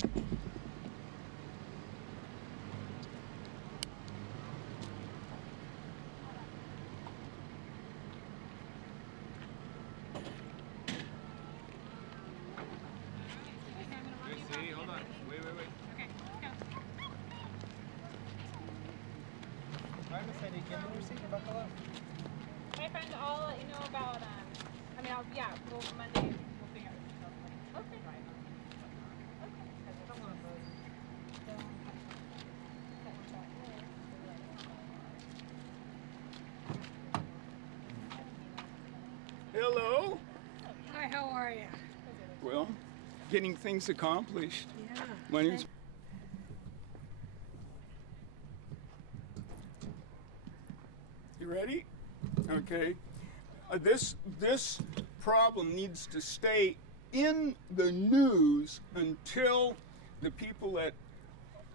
Hold on. Wait. Okay, go. Alright, Miss Heidi, give me the receipt and buckle up. My friend, I'll let you know about, yeah, Monday, we'll figure out the details. Okay. Okay. Come on, buddy. Hello. Hi, how are you? Well, getting things accomplished. Yeah. My name's... You ready? Okay. This problem needs to stay in the news until the people that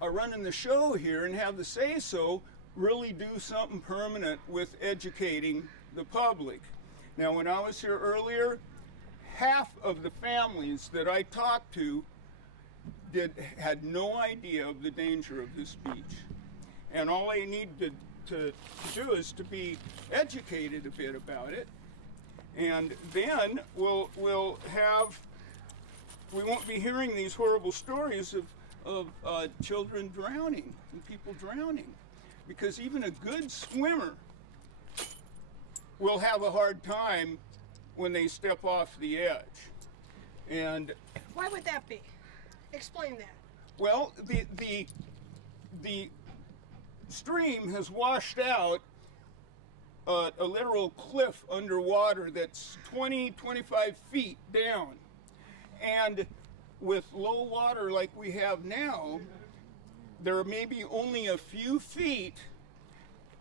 are running the show here and have the say-so really do something permanent with educating the public. Now, when I was here earlier, half of the families that I talked to had no idea of the danger of this beach. And all they need to do is to be educated a bit about it. And then we won't be hearing these horrible stories of children drowning and people drowning. Because even a good swimmer will have a hard time when they step off the edge. And why would that be? Explain that. Well, the stream has washed out a literal cliff underwater that's 25 feet down. And with low water like we have now, there may be only a few feet,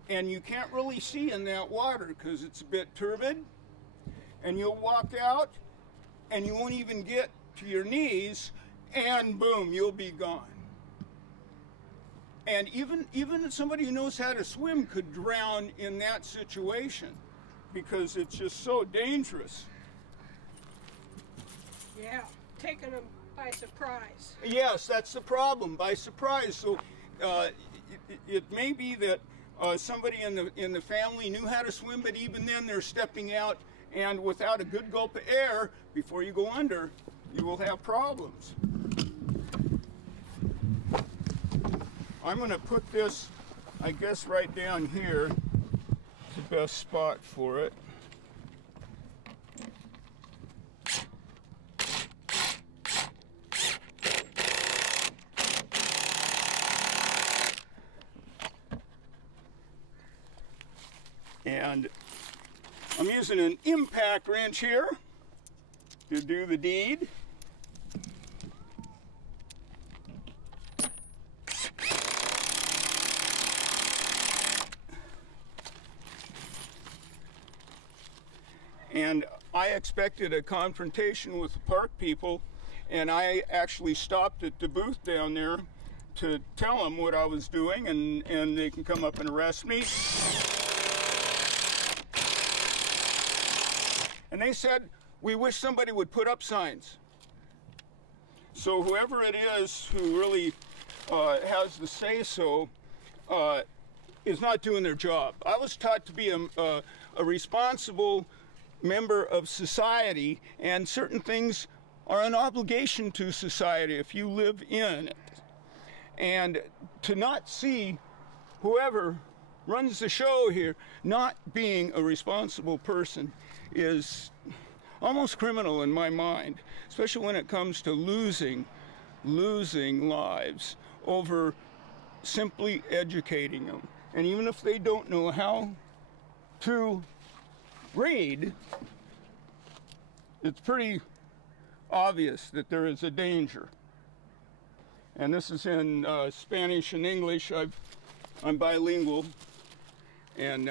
and you can't really see in that water because it's a bit turbid. And you'll walk out, and you won't even get to your knees, and boom, you'll be gone. And even somebody who knows how to swim could drown in that situation because it's just so dangerous. Yeah, taking them by surprise. Yes, that's the problem, by surprise. So it may be that somebody in the family knew how to swim, but even then they're stepping out, and without a good gulp of air before you go under, you will have problems. I'm going to put this, I guess, right down here. It's the best spot for it. And I'm using an impact wrench here to do the deed. And I expected a confrontation with the park people, and I actually stopped at the booth down there to tell them what I was doing, and they can come up and arrest me. And they said, we wish somebody would put up signs. So whoever it is who really has the say-so is not doing their job. I was taught to be a responsible member of society, and certain things are an obligation to society if you live in it. And to not see whoever runs the show here not being a responsible person is almost criminal in my mind, especially when it comes to losing lives over simply educating them. And even if they don't know how to read, it's pretty obvious that there is a danger. And this is in Spanish and English. I'm bilingual, and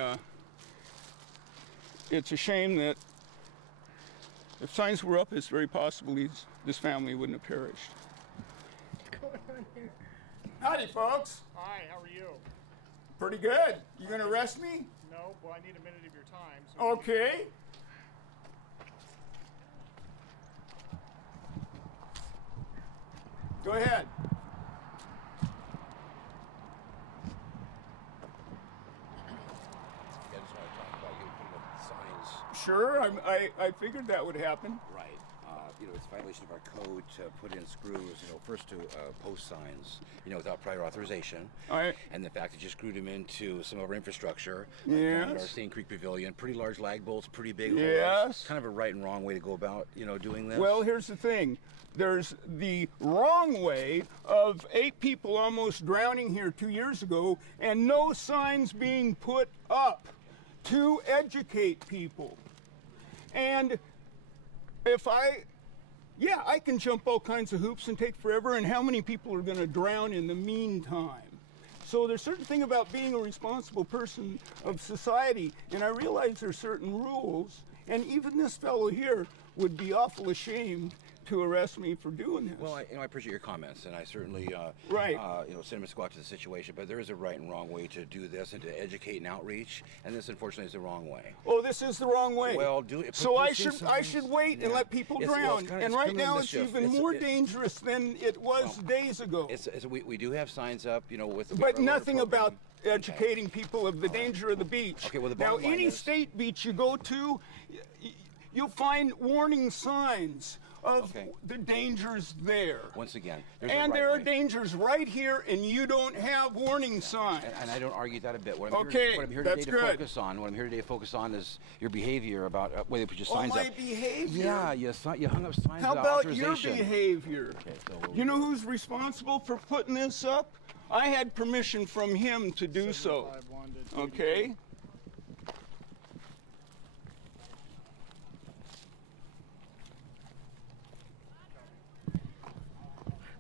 it's a shame that if signs were up, it's very possible this family wouldn't have perished. What's going on here? Howdy, folks. Hi, how are you? Pretty good. You gonna arrest me? No, well, I need a minute of your time. So okay. Go ahead. I just want to talk about you putting up signs. Sure, I figured that would happen. Right. It's a violation of our code to put in screws, first to post signs, without prior authorization. All right. And the fact that you screwed them into some of our infrastructure. Yes. Like our St. Creek Pavilion, pretty large lag bolts, pretty big Yes. holes. Kind of a right and wrong way to go about, doing this. Well, here's the thing. There's the wrong way of 8 people almost drowning here 2 years ago and no signs being put up to educate people. And if I can jump all kinds of hoops and take forever, and how many people are going to drown in the meantime? So there's a certain thing about being a responsible person of society, and I realize there's certain rules, and even this fellow here would be awful ashamed to arrest me for doing this. Well, I appreciate your comments, and I certainly, Right. sentiment squat to the situation, but there is a right and wrong way to do this and to educate and outreach, and this, unfortunately, is the wrong way. Oh, this is the wrong way. Well, so I should wait and let people drown. And right now it's even more dangerous than it was days ago. We do have signs up, with. But nothing about educating people of the danger of the beach. Okay, well, the now, bottom line any is- state beach you go to, you'll find warning signs of the dangers there. Once again, And there are dangers right here, and you don't have warning signs. And I don't argue that a bit. What I'm here that's today to good. focus on is your behavior about whether you put your signs my up. behavior? Yeah, you hung up signs How without about your authorization. behavior? Okay, so You know who's responsible for putting this up? I had permission from him to do so. 75 to Okay?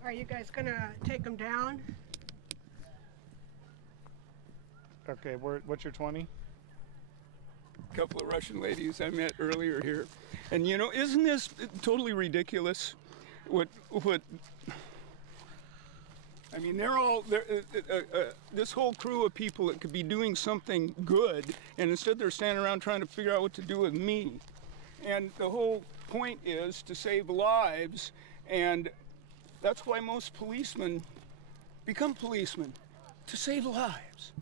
Are you guys gonna take them down? Okay, what's your 20? Couple of Russian ladies I met earlier here. And isn't this totally ridiculous? I mean, this whole crew of people that could be doing something good, and instead they're standing around trying to figure out what to do with me. And the whole point is to save lives, and that's why most policemen become policemen, to save lives.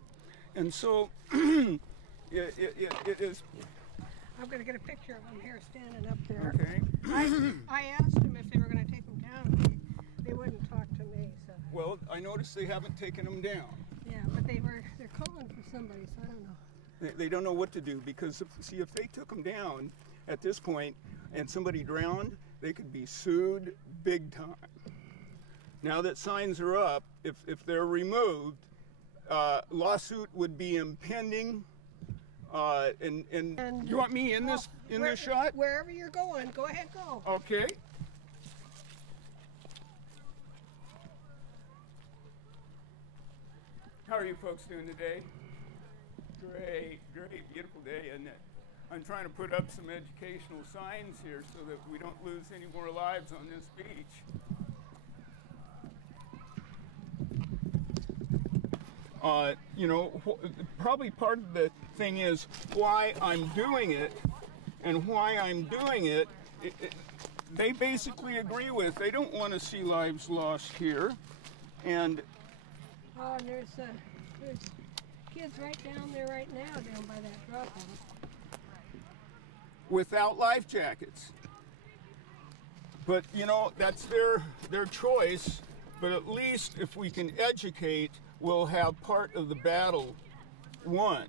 And so, it is. I'm gonna get a picture of them here standing up there. Okay. I asked them if they were gonna take them down. They wouldn't talk to me, so. Well, I noticed they haven't taken them down. Yeah, but they're calling for somebody, so I don't know. They don't know what to do because, if they took them down at this point and somebody drowned, they could be sued big time. Now that signs are up, if they're removed, lawsuit would be impending. And you want me in this shot? Wherever you're going, go ahead, go. Okay. How are you folks doing today? Great, beautiful day, isn't it? I'm trying to put up some educational signs here so that we don't lose any more lives on this beach. Probably part of the thing is why I'm doing it, and why I'm doing it, they basically agree with. They don't want to see lives lost here, and Oh, and there's kids right down there right now, down by that drop-off. without life jackets. But that's their choice. But at least if we can educate, we'll have part of the battle won.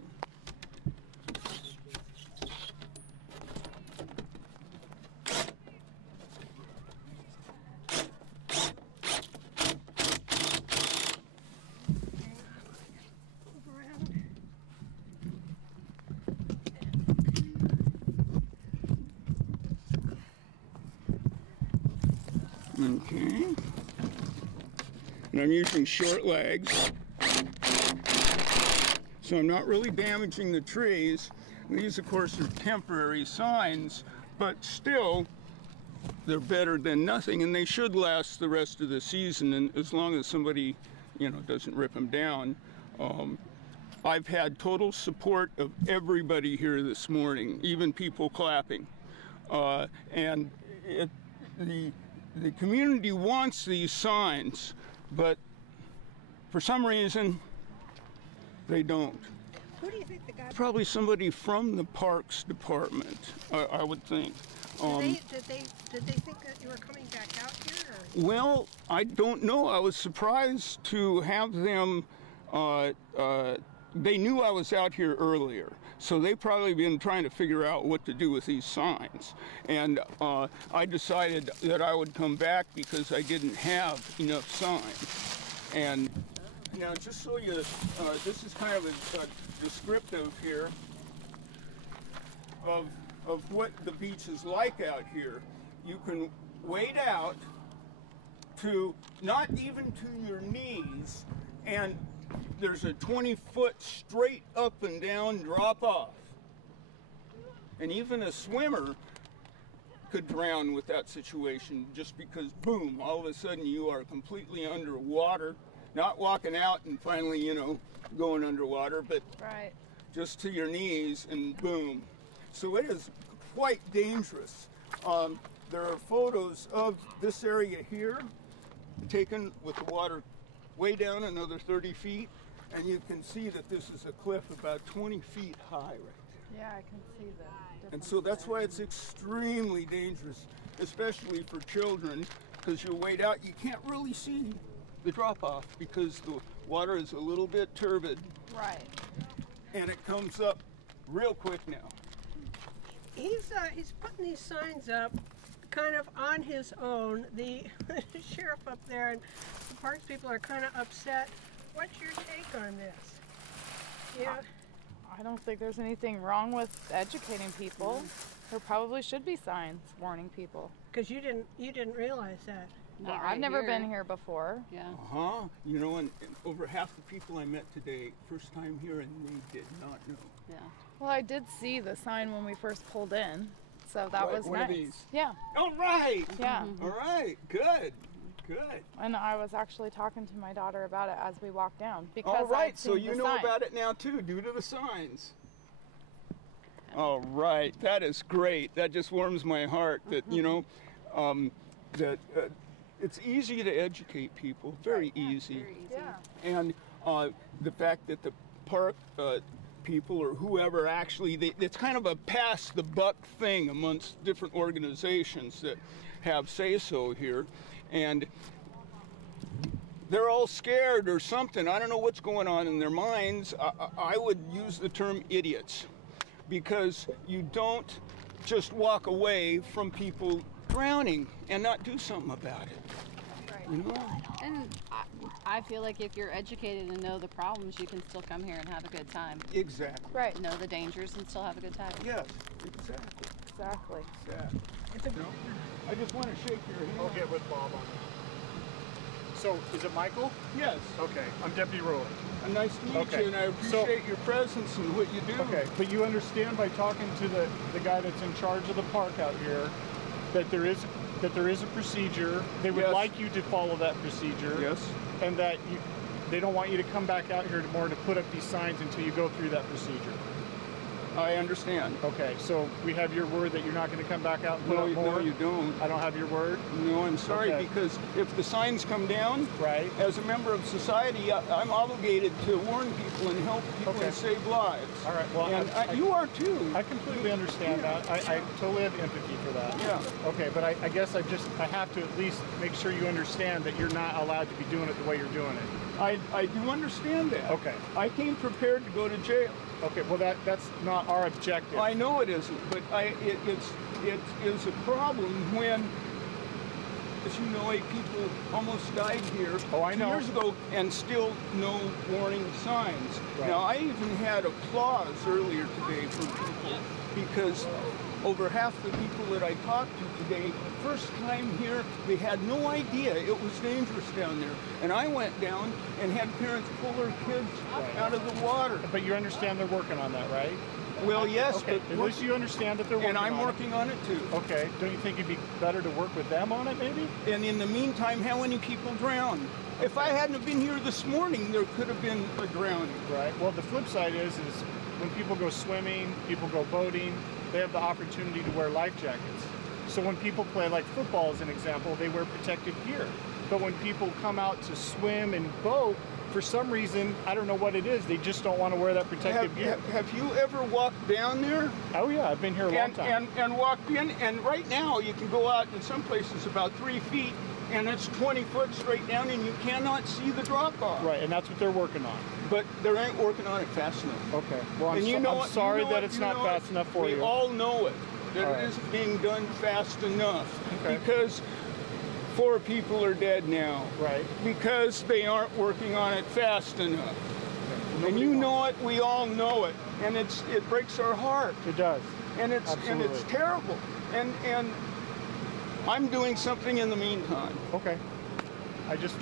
Move around. Okay. And I'm using short legs, so I'm not really damaging the trees. These, of course, are temporary signs, but still, they're better than nothing, and they should last the rest of the season, and as long as somebody, doesn't rip them down. I've had total support of everybody here this morning, even people clapping. And the community wants these signs, but for some reason, they don't. Who do you think the guy? Probably somebody from the Parks Department, I would think. Did they think that you were coming back out here? Or? Well, I don't know. I was surprised to have them. They knew I was out here earlier, so they probably been trying to figure out what to do with these signs. And I decided that I would come back because I didn't have enough signs. And now, just so you, this is kind of a descriptive here of what the beach is like out here. You can wade out to not even to your knees, and there's a 20-foot straight up and down drop off. And even a swimmer could drown with that situation, just because, boom, all of a sudden you are completely underwater, not walking out and finally, you know, going underwater, but Right. just to your knees and boom. So it is quite dangerous. There are photos of this area here taken with the water way down another 30 feet, and you can see that this is a cliff about 20 feet high right there. Yeah, I can see that. And so that's why it's extremely dangerous, especially for children, because you wade out, you can't really see the drop-off because the water is a little bit turbid. Right. And it comes up real quick now. He's putting these signs up kind of on his own. The sheriff up there and the parks people are kind of upset. What's your take on this? Yeah. I don't think there's anything wrong with educating people. There probably should be signs warning people. Because you didn't realize that. Well, I've never been here before. Yeah. Uh-huh. You know, and over half the people I met today, first time here, and they did not know. Yeah. Well, I did see the sign when we first pulled in, so that What, was one nice. of these? Yeah. All right. Yeah. All right. Good. Good. And I was actually talking to my daughter about it as we walked down because All right. I'd So seen you the know sign. about it now too, due to the signs. All right. That is great. That just warms my heart. That you know, that it's easy to educate people. Very easy. Very easy. Yeah. And the fact that the park people or whoever actually, it's kind of a pass the buck thing amongst different organizations that have say-so here. And they're all scared or something. I don't know what's going on in their minds. I would use the term idiots, because you don't just walk away from people drowning and not do something about it. Right. You know? And I feel like if you're educated and know the problems, you can still come here and have a good time. Exactly. Right. Know the dangers and still have a good time. Yes, exactly. Exactly. Exactly. You know? I just want to shake your hand. I'll get with Bob on it. So, is it Michael? Yes. Okay, I'm Deputy Rowley. Nice to meet Okay. you, and I appreciate your presence and what you do. Okay, but you understand by talking to the guy that's in charge of the park out here that there is a procedure. They would Yes. like you to follow that procedure. Yes. And that they don't want you to come back out here tomorrow to put up these signs until you go through that procedure. I understand. Okay, so we have your word that you're not going to come back out and put No, up more? no, you don't. I don't have your word? No, I'm sorry, Okay. because if the signs come down, Right. as a member of society, I'm obligated to warn people and help people Okay. and save lives. All right, well, And I- you are too. I completely understand that. I totally have empathy for that. Yeah. Okay, but I guess I have to at least make sure you understand that you're not allowed to be doing it the way you're doing it. I do understand that. Okay. I came prepared to go to jail. Okay, well that's not our objective. I know it isn't, but it is a problem when, as you know, 8 people almost died here Oh, I 2 know. years ago, and still no warning signs. Right. Now, I even had applause earlier today from people, because over half the people that I talked to today, first time here, they had no idea it was dangerous down there. And I went down and had parents pull their kids out of the water. But you understand they're working on that, right? Well, yes, Okay, but at least you understand that they're working and I'm on it. working on it too. Okay, don't you think it'd be better to work with them on it, maybe? And in the meantime, how many people drowned? If I hadn't have been here this morning, there could have been a drowning. Right. Well, the flip side is when people go swimming, people go boating, they have the opportunity to wear life jackets. So when people play like football as an example, they wear protective gear. But when people come out to swim and boat, for some reason, I don't know what it is, they just don't want to wear that protective gear. Have you ever walked down there? Oh yeah, I've been here a long time. And walked in, and right now you can go out in some places about 3 feet, and it's 20 foot straight down, and you cannot see the drop off. Right, and that's what they're working on. But they ain't working on it fast enough. Okay. Well, I'm sorry that it's not fast enough for you. We all know it, that All right. it isn't being done fast enough. Okay. Because 4 people are dead now. Right. Because they aren't working on it fast enough. Okay. And you know it, we all know it, and it breaks our heart. It does. And it's terrible. And I'm doing something in the meantime. Okay. I guess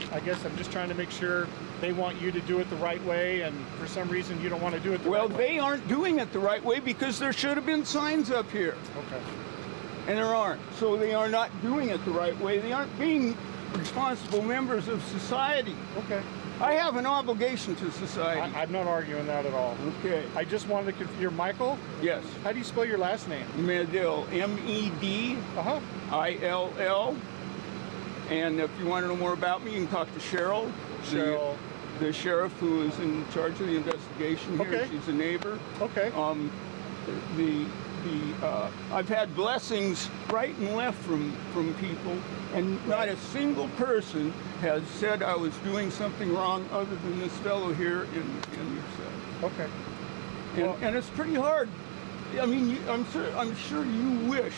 I'm just trying to make sure they want you to do it the right way, and for some reason you don't want to do it the right way. Well, they aren't doing it the right way because there should have been signs up here. Okay. And there aren't. So they are not doing it the right way. They aren't being responsible members of society. Okay. I have an obligation to society. I'm not arguing that at all. Okay. I just wanted to you're Michael? Yes. How do you spell your last name? Medill. M-E-D-I-L-L. And if you want to know more about me, you can talk to Cheryl. Cheryl. The sheriff who is in charge of the investigation here. Okay. She's a neighbor. Okay. I've had blessings right and left from people, and not a single person has said I was doing something wrong other than this fellow here and yourself. Okay. And it's pretty hard. I mean, I'm sure you wish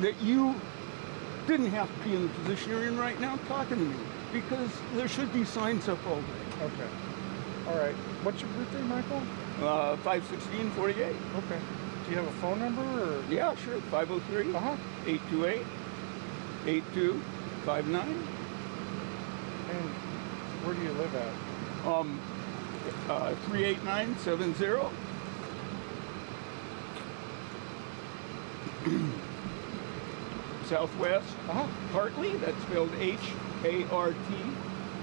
that you didn't have to be in the position you're in right now talking to me, because there should be signs up all day. Okay. All right. What's your birthday, Michael? 5/16/48. Okay. Do you have a phone number or? Yeah, sure. 503 828 8259. And where do you live at? 38970. Southwest. Hartley. That's spelled Hartley.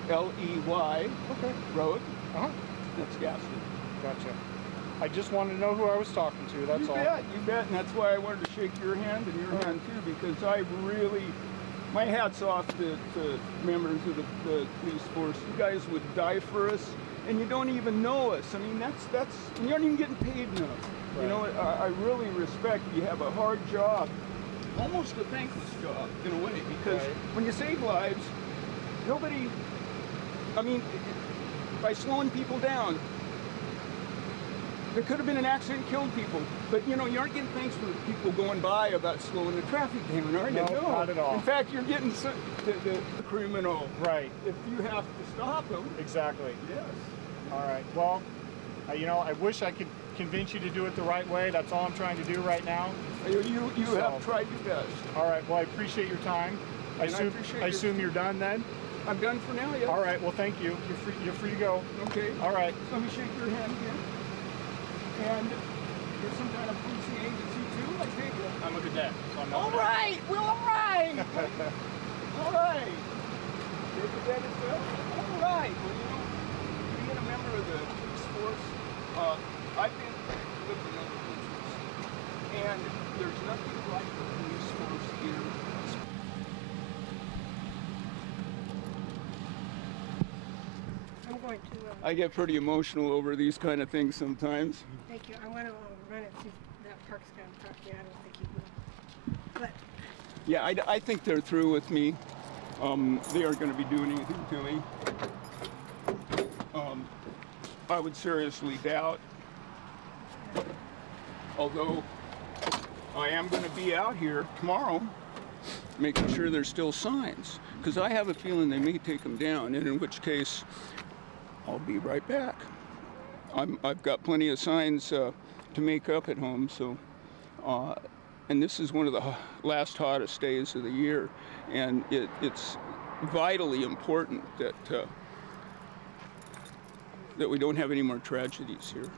Okay. Road. That's Gaston. Gotcha. I just wanted to know who I was talking to, that's all. You bet, and that's why I wanted to shake your hand and your hand too, because I really, my hat's off to members of the police force. You guys would die for us, and you don't even know us. I mean, that's you aren't even getting paid enough. Right. You know, I really respect you have a hard job, almost a thankless job in a way, because when you save lives, nobody, I mean, by slowing people down, there could have been an accident, killed people, but you know, you aren't getting thanks for people going by about slowing the traffic down, are you? No, not at all. In fact, you're getting the criminal. Right. If you have to stop them. Exactly. Yes. All right. Well, you know, I wish I could convince you to do it the right way. That's all I'm trying to do right now. You have tried your best. All right. Well, I appreciate your time. I assume you're done then? I'm done for now, yes. All right. Well, thank you. You're free to go. Okay. All right. Let me shake your hand again. And you're some kind of policing agency too, I take it? I'm a cadet. So I'm not all right! Well, all right! All right! You're a cadet as well? All right! Well, you know, being a member of the police force, I've been with another police, and there's nothing like the police force here. I'm going to. I get pretty emotional over these kind of things sometimes. Thank you. I'm going to run it. See if that park's going to talk. Yeah, I don't think he will. But Yeah, I think they're through with me. They aren't going to be doing anything to me. I would seriously doubt. Although I am going to be out here tomorrow making sure there's still signs. Because I have a feeling they may take them down, and in which case I'll be right back. I've got plenty of signs to make up at home, so and this is one of the last hottest days of the year, and it's vitally important that that we don't have any more tragedies here.